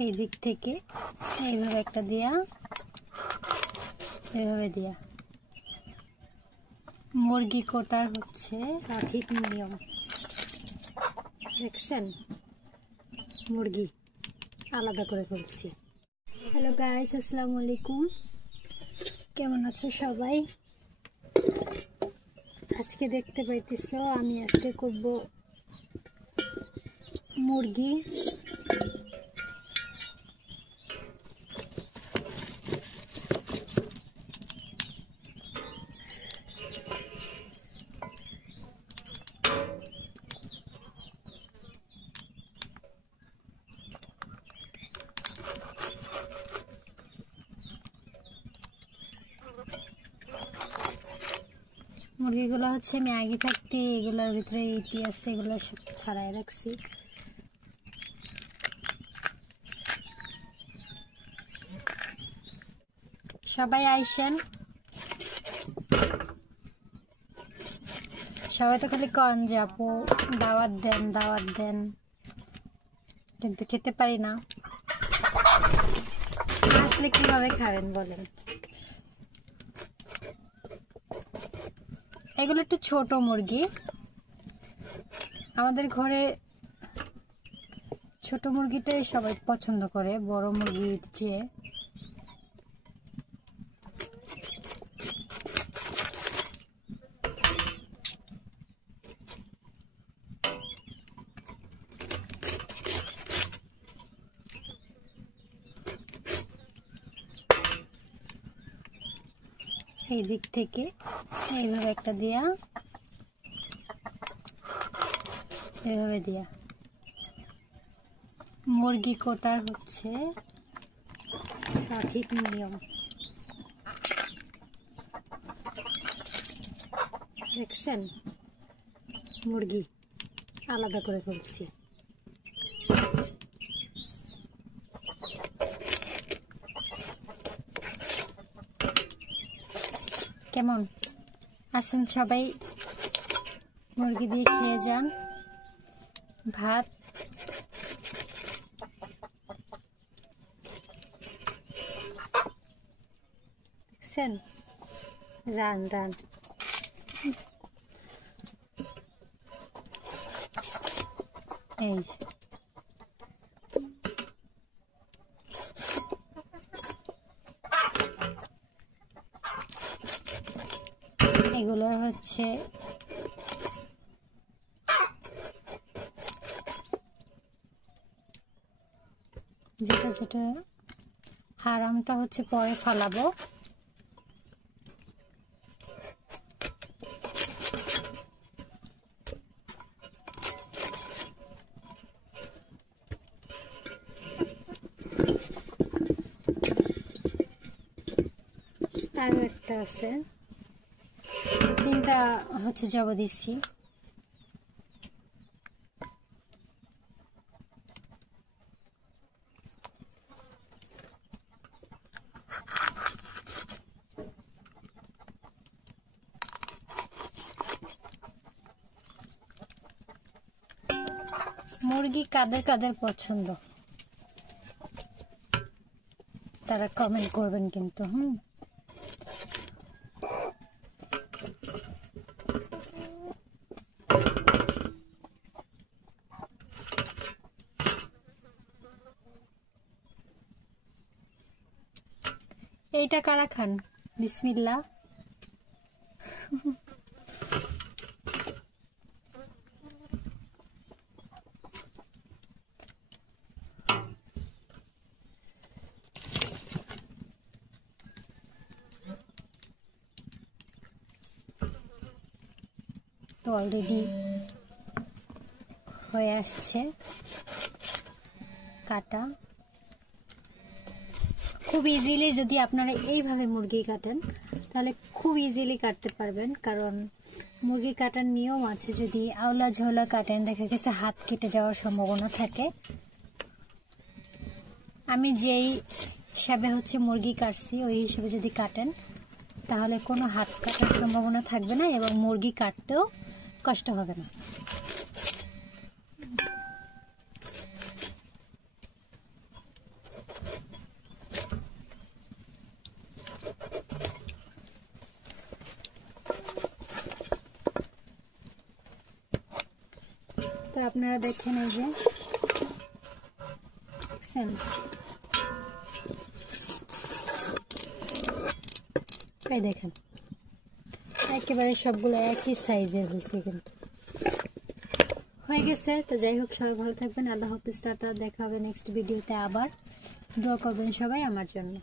এই দিক থেকে এইভাবে একটা দিয়া, এইভাবে দিয়া মুরগি কোটার হচ্ছে সঠিক নিয়ম। দেখছেন, মুরগি আলাদা করে ফেলছি। হ্যালো গাইস, আসসালামু আলাইকুম। কেমন আছো সবাই? আজকে দেখতে পাইতেছো আমি আজকে করব মুরগি। মুরগিগুলো হচ্ছে আমি আগে থাকতে এগুলোর ভিতরে ইটি আছে, এগুলো সব ছাড়াই রাখছি। সবাই আইসেন, সবাই তো খালি কন যে আপু দাওয়াত দেন দাওয়াত দেন, কিন্তু খেতে পারি না। আসলে কিভাবে খাবেন বলেন? এগুলো একটু ছোট মুরগি, আমাদের ঘরে ছোট মুরগিটাই সবাই পছন্দ করে বড় মুরগির চেয়ে। এই দিক থেকে এইভাবে একটা দিয়া, এইভাবে দিয়া মুরগি কোটার হচ্ছে সঠিক নিয়ম। দেখছেন, মুরগি আলাদা করে ফেলছি। কেমন আসেন সবাই, মুরগি দিয়ে খেয়ে যান ভাত। দেখছেন, রান রান। এই এগুলো হচ্ছে যেটা যেটা হারামটা হচ্ছে পরে ফালাবো। আরো একটা আছে, তিনটা হচ্ছে জব দিচ্ছি। মুরগি কাদের কাদের পছন্দ তারা কমেন্ট করবেন কিন্তু। এইটা কারা খান? বিসমিল্লাহ। তো অলরেডি হয়ে আসছে কাটা। খুব ইজিলি যদি আপনারা এইভাবে মুরগি কাটেন তাহলে খুব ইজিলি কাটতে পারবেন, কারণ মুরগি কাটার নিয়ম আছে। যদি আওলা ঝোলা কাটেন দেখা গেছে হাত কেটে যাওয়ার সম্ভাবনা থাকে। আমি যেই হিসাবে হচ্ছে মুরগি কাটছি ওই হিসাবে যদি কাটেন তাহলে কোনো হাত কাটার সম্ভাবনা থাকবে না এবং মুরগি কাটতেও কষ্ট হবে না। তো আপনারা দেখেন এই যে দেখছেন, এই দেখেন একেবারে সবগুলো একই সাইজের হয়েছে, কিন্তু হয়ে গেছে। তো যাই হোক, সবাই ভালো থাকবেন, আল্লাহ হাফেজ, টাটা, দেখা হবে নেক্সট ভিডিওতে, আবার দোয়া করবেন সবাই আমার জন্য।